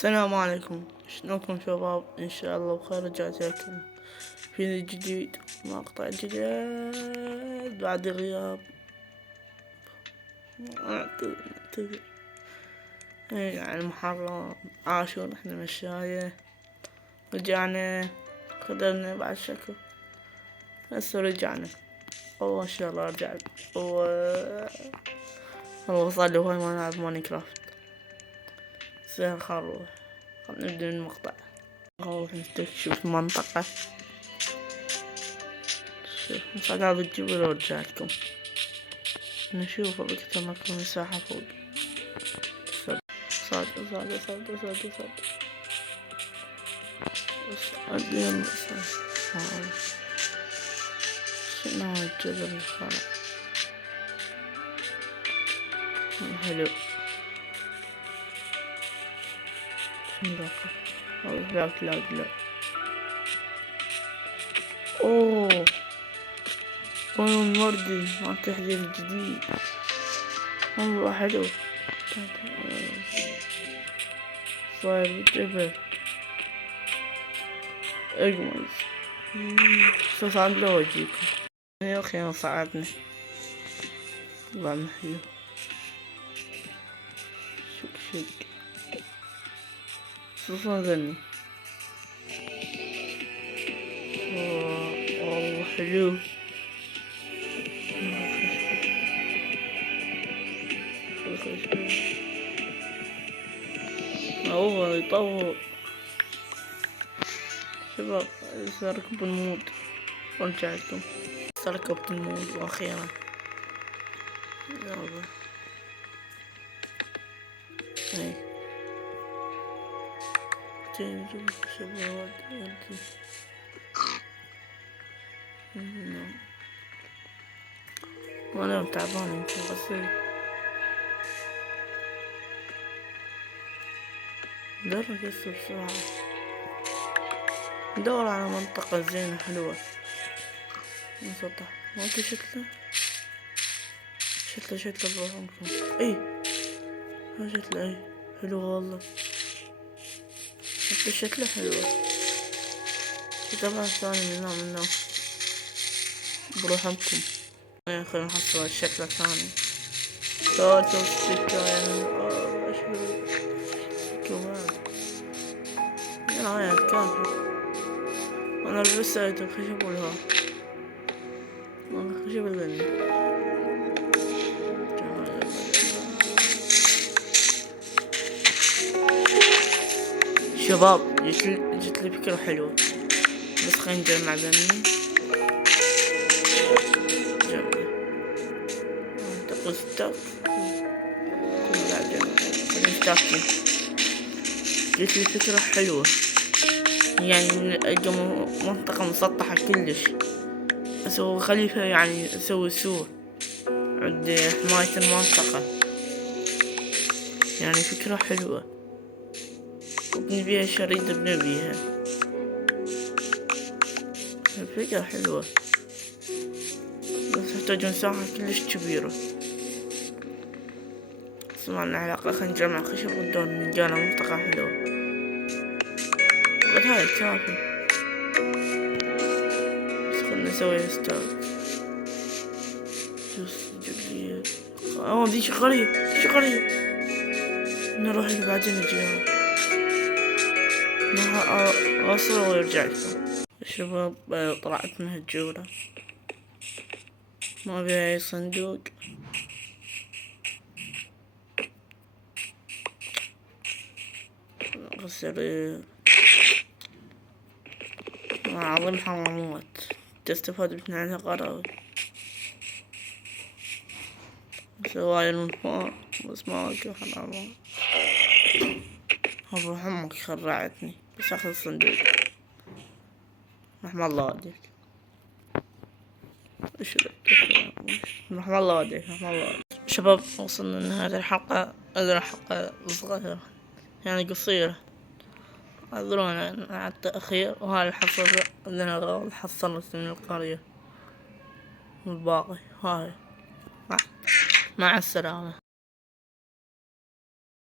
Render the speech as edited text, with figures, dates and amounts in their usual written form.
السلام عليكم، شلونكم شباب؟ ان شاء الله بخير. رجعت لكم فيديو جديد، مقطع جديد بعد غياب. اعتذر. يعني محرم عاشور احنا مشاية رجعنا، خذلنا بعد شكل، هسه رجعنا. ان شاء الله رجعت. والله صار لي هواي ما نلعب ماينكرافت. خلنا نبدأ من المقطع. نروح نستكشف المنطقة. شوف هذا الجبل ورجعتكم نشوف بكتر ما تكون مساحة فوق. صاد الدين شنو الجبل الخرا حلو. لا اوه كون وردي مع التحذير الجديد، والله حلو. صاير بالجبل اجمل. صعد لو اجيكم يا اخي صعدنا. والله حلو. شك خصوصا ذني. والله حلو. هو يطور شباب. ركبوا المود ورجعتكم. ركبت المود واخيرا. يلا تنجو شباب. وانا تعبان يمكن غسيل. درجة بسرعة. ندور على منطقة زينة حلوة مسطح. ما انت شكله بروحكم. اي ما شكله اي حلو والله. حتى شكله حلوة. طبعا ثاني من بروحكم. خلينا نحصل الشكل الثاني. ثالثة وستة يعني اشبه كمان. يا كافي. انا لبست الخشب والها خشب البني. شباب جت لي فكرة حلوة، بس خلينا نجمع بني. انتقل ستاك خلينا جت لي فكرة حلوة، يعني أجي منطقة مسطحة كلش أسوي خليفة، يعني أسوي سور عند حماية المنطقة. يعني فكرة حلوة وبني بيها شريط بنبيها. فكرة حلوة بس تحتاج مساحة كلش كبيرة. سمعنا علاقة خلينا نجمع خشب ونجانا منطقة حلوة. قد هاي كافي، بس خلنا نسوي ستارت. جبلية دي شغالية نروح اللي بعدين نجيها. نروح أوصل ويرجع لكم. الشباب طلعت من هالجولة ما بيها أي صندوق. غسل عظيم حمامات تستفاد من عنها قراوي. سواي الفار بس ما ألقى حمامات. أبو أمك خرعتني بس أخذ الصندوق. رحم الله والديك. رحم الله والديك. شباب وصلنا لنهاية الحلقة. الحلقة صغيرة يعني قصيرة، اعذرونا على التأخير. وهاي الحصة اللي حصلت من القرية والباقي. هاي مع السلامة.